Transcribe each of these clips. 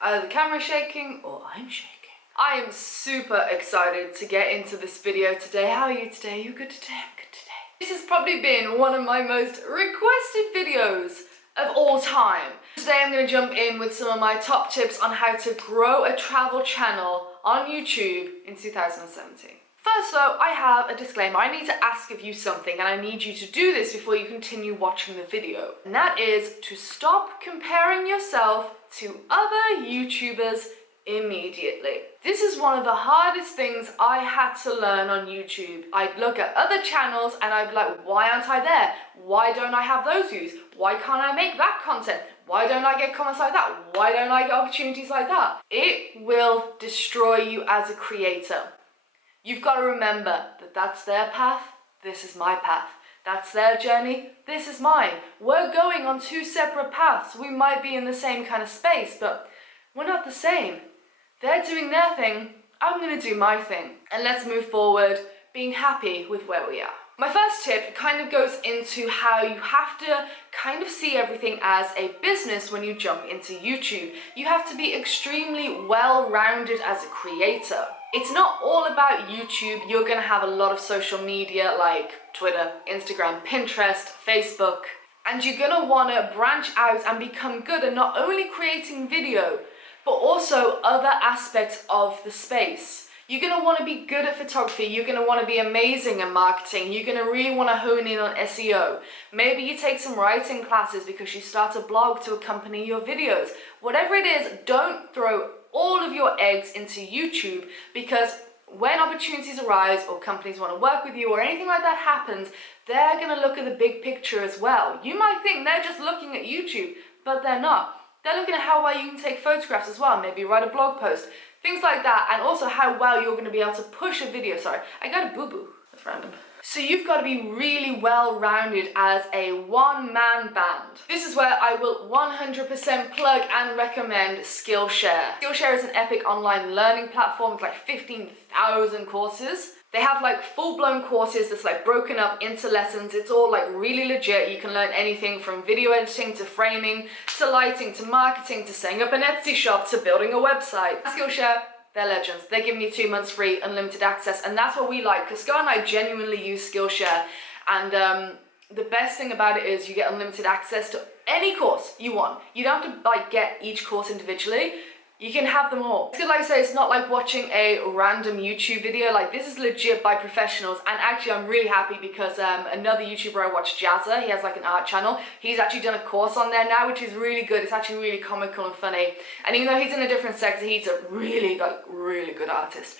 Either the camera's shaking or I'm shaking. I am super excited to get into this video today. How are you today? You good today? I'm good today. This has probably been one of my most requested videos of all time. Today I'm going to jump in with some of my top tips on how to grow a travel channel on YouTube in 2017. First though, I have a disclaimer. I need to ask of you something, and I need you to do this before you continue watching the video. And that is to stop comparing yourself to other YouTubers immediately. This is one of the hardest things I had to learn on YouTube. I'd look at other channels and I'd be like, why aren't I there? Why don't I have those views? Why can't I make that content? Why don't I get comments like that? Why don't I get opportunities like that? It will destroy you as a creator. You've got to remember that that's their path, this is my path. That's their journey, this is mine. We're going on two separate paths. We might be in the same kind of space, but we're not the same. They're doing their thing, I'm gonna do my thing. And let's move forward, being happy with where we are. My first tip kind of goes into how you have to kind of see everything as a business when you jump into YouTube. You have to be extremely well-rounded as a creator. It's not all about YouTube. You're gonna have a lot of social media like Twitter, Instagram, Pinterest, Facebook, and you're gonna wanna branch out and become good at not only creating video, but also other aspects of the space. You're gonna wanna be good at photography, you're gonna wanna be amazing at marketing, you're gonna really wanna hone in on SEO. Maybe you take some writing classes because you start a blog to accompany your videos. Whatever it is, don't throw all of your eggs into YouTube, because when opportunities arise or companies wanna work with you or anything like that happens, they're gonna look at the big picture as well. You might think they're just looking at YouTube, but they're not. They're looking at how well you can take photographs as well, maybe write a blog post, things like that, and also how well you're going to be able to push a video. Sorry, I got a boo-boo. That's random. So you've got to be really well-rounded as a one-man band. This is where I will 100% plug and recommend Skillshare. Skillshare is an epic online learning platform with like 15,000 courses. They have like full-blown courses that's like broken up into lessons. It's all like really legit. You can learn anything from video editing to framing to lighting to marketing to setting up an Etsy shop to building a website. Skillshare, they're legends. They're giving you 2 months free, unlimited access, and that's what we like, because Scott and I genuinely use Skillshare, and the best thing about it is you get unlimited access to any course you want. You don't have to like get each course individually. You can have them all. It's good, like I say, it's not like watching a random YouTube video. Like, this is legit by professionals, and actually I'm really happy because another YouTuber I watch, Jazza, he has like an art channel. He's actually done a course on there now, which is really good. It's actually really comical and funny. And even though he's in a different sector, he's a really good artist.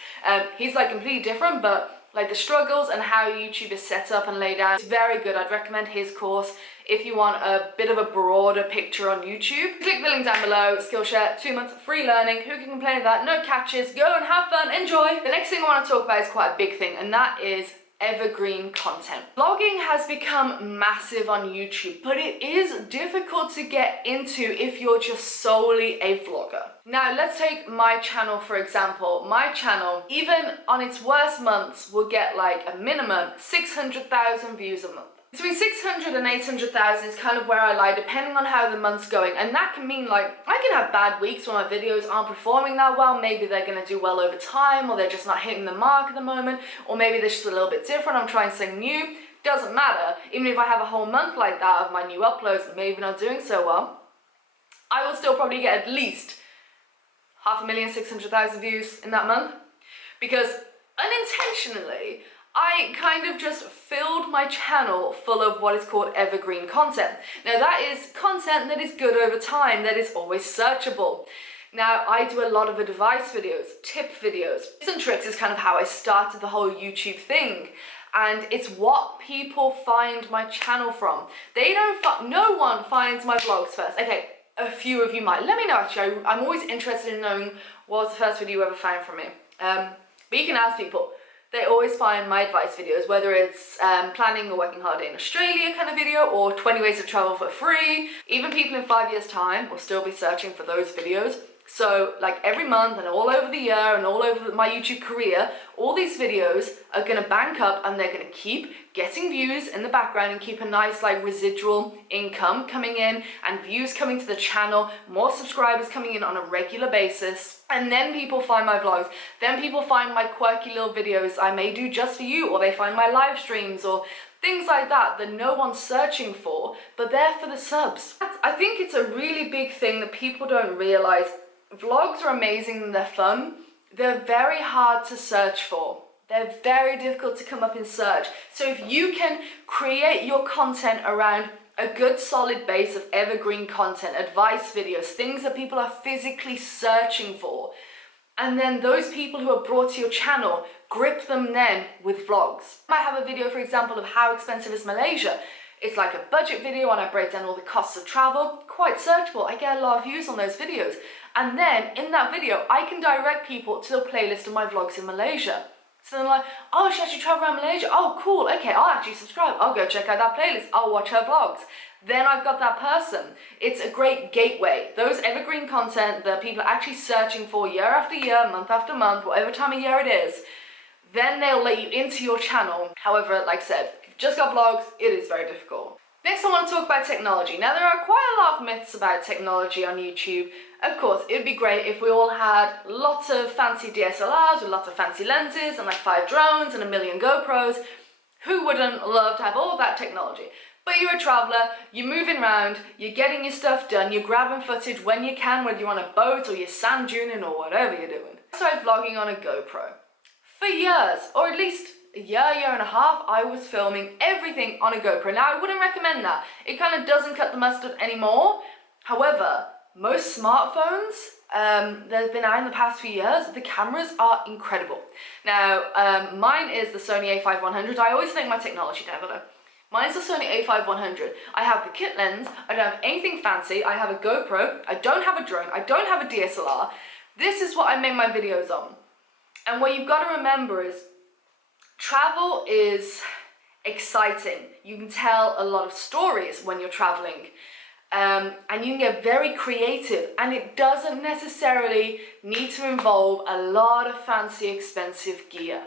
He's like completely different, but like the struggles and how YouTube is set up and laid out, it's very good. I'd recommend his course if you want a bit of a broader picture on YouTube. Click the link down below, Skillshare, 2 months free learning. Who can complain of that? No catches, go and have fun, enjoy. The next thing I want to talk about is quite a big thing, and that is evergreen content. Vlogging has become massive on YouTube, but it is difficult to get into if you're just solely a vlogger. Now, let's take my channel for example. My channel, even on its worst months, will get like a minimum 600,000 views a month. Between 600 and 800,000 is kind of where I lie, depending on how the month's going. And that can mean like, I can have bad weeks when my videos aren't performing that well. Maybe they're gonna do well over time, or they're just not hitting the mark at the moment, or maybe they're just a little bit different, I'm trying something new. Doesn't matter. Even if I have a whole month like that of my new uploads, maybe not doing so well, I will still probably get at least 500,000, 600,000 views in that month. Because unintentionally, I kind of just filled my channel full of what is called evergreen content. Now that is content that is good over time, that is always searchable. Now I do a lot of advice videos, tip videos. Tips and tricks is kind of how I started the whole YouTube thing. And it's what people find my channel from. No one finds my vlogs first. Okay, a few of you might. Let me know actually, I'm always interested in knowing what was the first video you ever found from me. But you can ask people. They always find my advice videos, whether it's planning or working holiday in Australia kind of video, or 20 ways to travel for free. Even people in 5 years time will still be searching for those videos. So like every month and all over the year and all over my YouTube career, all these videos are gonna bank up and they're gonna keep getting views in the background and keep a nice like residual income coming in and views coming to the channel, more subscribers coming in on a regular basis. And then people find my vlogs, then people find my quirky little videos I may do just for you, or they find my live streams or things like that that no one's searching for, but they're for the subs. I think it's a really big thing that people don't realize. Vlogs are amazing and they're fun. They're very hard to search for. They're very difficult to come up in search. So if you can create your content around a good solid base of evergreen content, advice videos, things that people are physically searching for, and then those people who are brought to your channel, grip them then with vlogs. I might have a video, for example, of how expensive is Malaysia. It's like a budget video and I break down all the costs of travel. Quite searchable. I get a lot of views on those videos. And then in that video, I can direct people to the playlist of my vlogs in Malaysia. So they're like, oh, she actually traveled around Malaysia. Oh, cool. Okay, I'll actually subscribe. I'll go check out that playlist. I'll watch her vlogs. Then I've got that person. It's a great gateway. Those evergreen content that people are actually searching for year after year, month after month, whatever time of year it is, then they'll let you into your channel. However, like I said, if you've just got vlogs, it is very difficult. Next, I want to talk about technology. Now, there are quite a lot of myths about technology on YouTube. Of course, it would be great if we all had lots of fancy DSLRs with lots of fancy lenses and like 5 drones and a million GoPros. Who wouldn't love to have all that technology? But you're a traveller, you're moving around, you're getting your stuff done, you're grabbing footage when you can, whether you're on a boat or you're sand duning or whatever you're doing. I started vlogging on a GoPro. For years, or at least a year and a half, I was filming everything on a GoPro. Now, I wouldn't recommend that. It kind of doesn't cut the mustard anymore. However, most smartphones that have been out in the past few years, the cameras are incredible. Now, mine is the Sony a5100. I always thank my technology developer. Mine's the Sony a5100. I have the kit lens, I don't have anything fancy, I have a GoPro, I don't have a drone, I don't have a DSLR. This is what I make my videos on. And what you've got to remember is, travel is exciting. You can tell a lot of stories when you're traveling. And you can get very creative, and it doesn't necessarily need to involve a lot of fancy, expensive gear.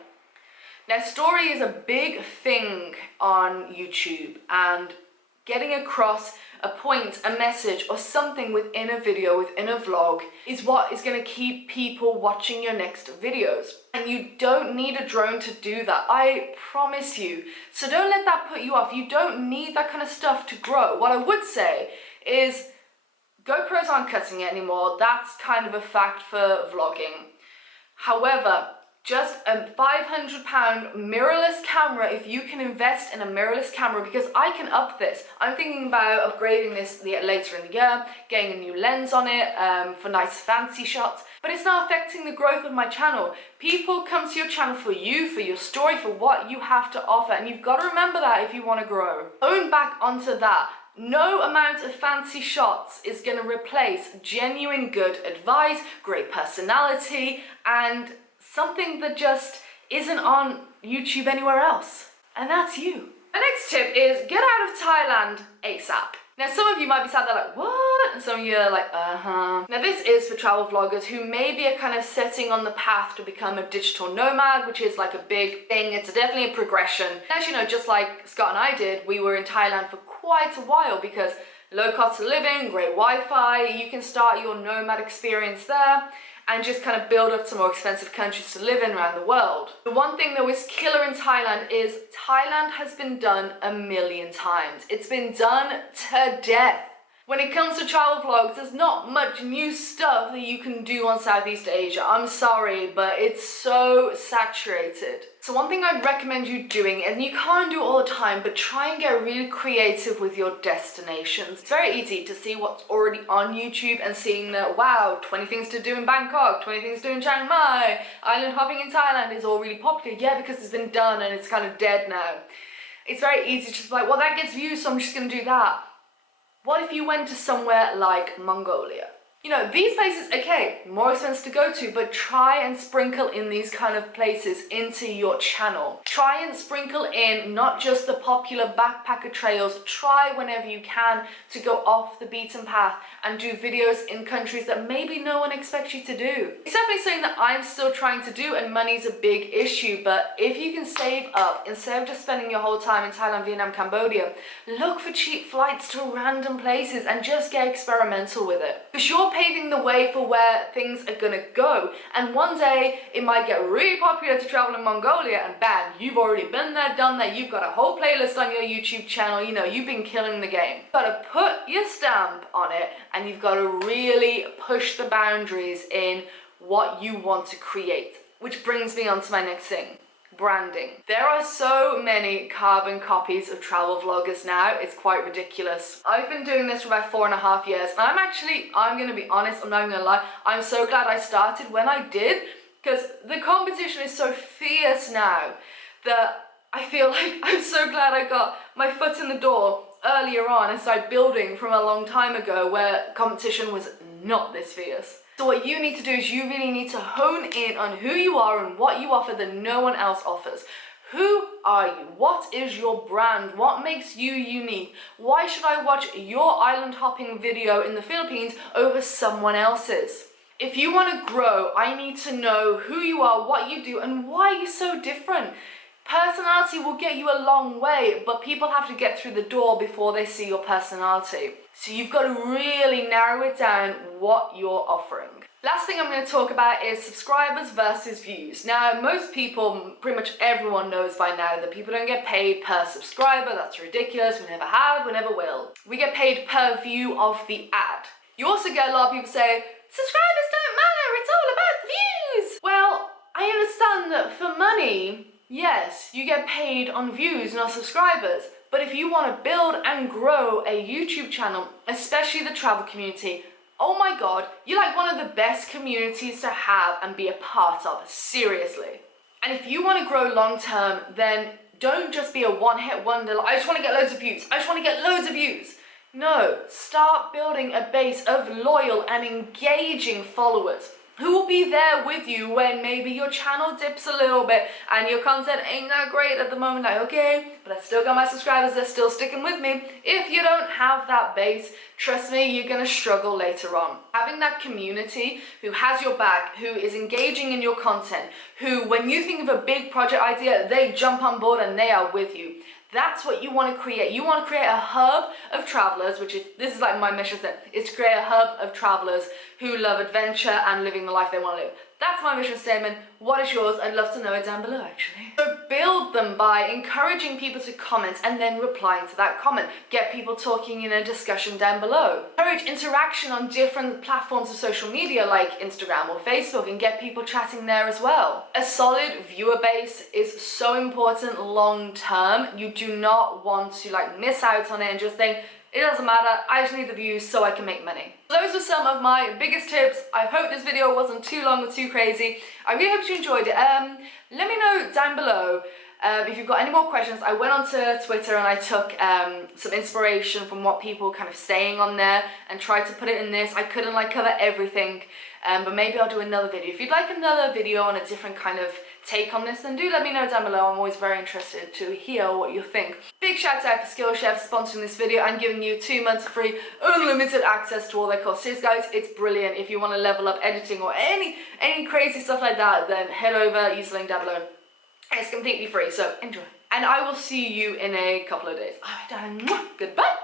Now, story is a big thing on YouTube, and getting across a point, a message, or something within a video, within a vlog, is what is going to keep people watching your next videos. And you don't need a drone to do that, I promise you. So don't let that put you off. You don't need that kind of stuff to grow. What I would say is GoPros aren't cutting it anymore. That's kind of a fact for vlogging. However, just a £500 mirrorless camera, if you can invest in a mirrorless camera, because I can up this. I'm thinking about upgrading this later in the year, getting a new lens on it for nice fancy shots, but it's not affecting the growth of my channel. People come to your channel for you, for your story, for what you have to offer, and you've got to remember that if you want to grow. Going back onto that, no amount of fancy shots is going to replace genuine good advice, great personality, and something that just isn't on YouTube anywhere else. And that's you. My next tip is get out of Thailand ASAP. Now, some of you might be sat there like, what? And some of you are like, uh-huh. Now, this is for travel vloggers who maybe are kind of setting on the path to become a digital nomad, which is like a big thing. It's definitely a progression. As you know, just like Scott and I did, we were in Thailand for quite a while because low cost of living, great Wi-Fi, you can start your nomad experience there and just kind of build up to more expensive countries to live in around the world. The one thing that was killer in Thailand is Thailand has been done a million times. It's been done to death. When it comes to travel vlogs, there's not much new stuff that you can do on Southeast Asia. I'm sorry, but it's so saturated. So one thing I'd recommend you doing, and you can't do it all the time, but try and get really creative with your destinations. It's very easy to see what's already on YouTube and seeing that, wow, 20 things to do in Bangkok, 20 things to do in Chiang Mai, island hopping in Thailand is all really popular. Yeah, because it's been done and it's kind of dead now. It's very easy to just be like, well, that gets views, so I'm just gonna do that. What if you went to somewhere like Mongolia? You know, these places, okay, more expensive to go to, but try and sprinkle in these kind of places into your channel. Try and sprinkle in not just the popular backpacker trails, try whenever you can to go off the beaten path and do videos in countries that maybe no one expects you to do. It's definitely something that I'm still trying to do, and money's a big issue, but if you can save up, instead of just spending your whole time in Thailand, Vietnam, Cambodia, look for cheap flights to random places and just get experimental with it. Because you're paving the way for where things are gonna go, and one day it might get really popular to travel in Mongolia, and bam, you've already been there, done that, you've got a whole playlist on your YouTube channel, you know, you've been killing the game. You've got to put your stamp on it, and you've got to really push the boundaries in what you want to create. Which brings me on to my next thing. Branding. There are so many carbon copies of travel vloggers now, it's quite ridiculous. I've been doing this for about 4.5 years, and I'm gonna be honest, I'm not even gonna lie, I'm so glad I started when I did, because the competition is so fierce now that I feel like I'm so glad I got my foot in the door earlier on and started building from a long time ago where competition was not this fierce. So what you need to do is you really need to hone in on who you are and what you offer that no one else offers. Who are you? What is your brand? What makes you unique? Why should I watch your island hopping video in the Philippines over someone else's? If you want to grow, I need to know who you are, what you do, and why you're so different. Personality will get you a long way, but people have to get through the door before they see your personality. So you've got to really narrow it down what you're offering. Last thing I'm going to talk about is subscribers versus views. Now, most people, pretty much everyone knows by now that people don't get paid per subscriber. That's ridiculous. We never have, we never will. We get paid per view of the ad. You also get a lot of people say, subscribers don't matter, it's all about the views. Well, I understand that for money, yes, you get paid on views, not subscribers. But if you want to build and grow a YouTube channel, especially the travel community, oh my god, you're like one of the best communities to have and be a part of, seriously. And if you want to grow long term, then don't just be a one-hit wonder, like, I just want to get loads of views, I just want to get loads of views. No, start building a base of loyal and engaging followers who will be there with you when maybe your channel dips a little bit and your content ain't that great at the moment. Like, okay, but I still got my subscribers, they're still sticking with me. If you don't have that base, trust me, you're gonna struggle later on. Having that community who has your back, who is engaging in your content, who when you think of a big project idea, they jump on board and they are with you. That's what you want to create. You want to create a hub of travelers, this is like my mission statement, is to create a hub of travelers who love adventure and living the life they want to live. That's my mission statement. What is yours? I'd love to know it down below, actually. So build them by encouraging people to comment and then replying to that comment. Get people talking in a discussion down below. Encourage interaction on different platforms of social media like Instagram or Facebook and get people chatting there as well. A solid viewer base is so important long term. You do not want to like miss out on it and just think, it doesn't matter, I just need the views so I can make money. Those were some of my biggest tips. I hope this video wasn't too long or too crazy. I really hope you enjoyed it. Let me know down below if you've got any more questions. I went onto Twitter and I took some inspiration from what people kind of saying on there and tried to put it in this. I couldn't like cover everything, but maybe I'll do another video. If you'd like another video on a different kind of take on this, then do let me know down below. I'm always very interested to hear what you think. Big shout out to Skillshare for sponsoring this video and giving you 2 months free unlimited access to all their courses. Guys, it's brilliant. If you want to level up editing or any crazy stuff like that, then head over, use the link down below. It's completely free, so enjoy. And I will see you in a couple of days. Alright, goodbye.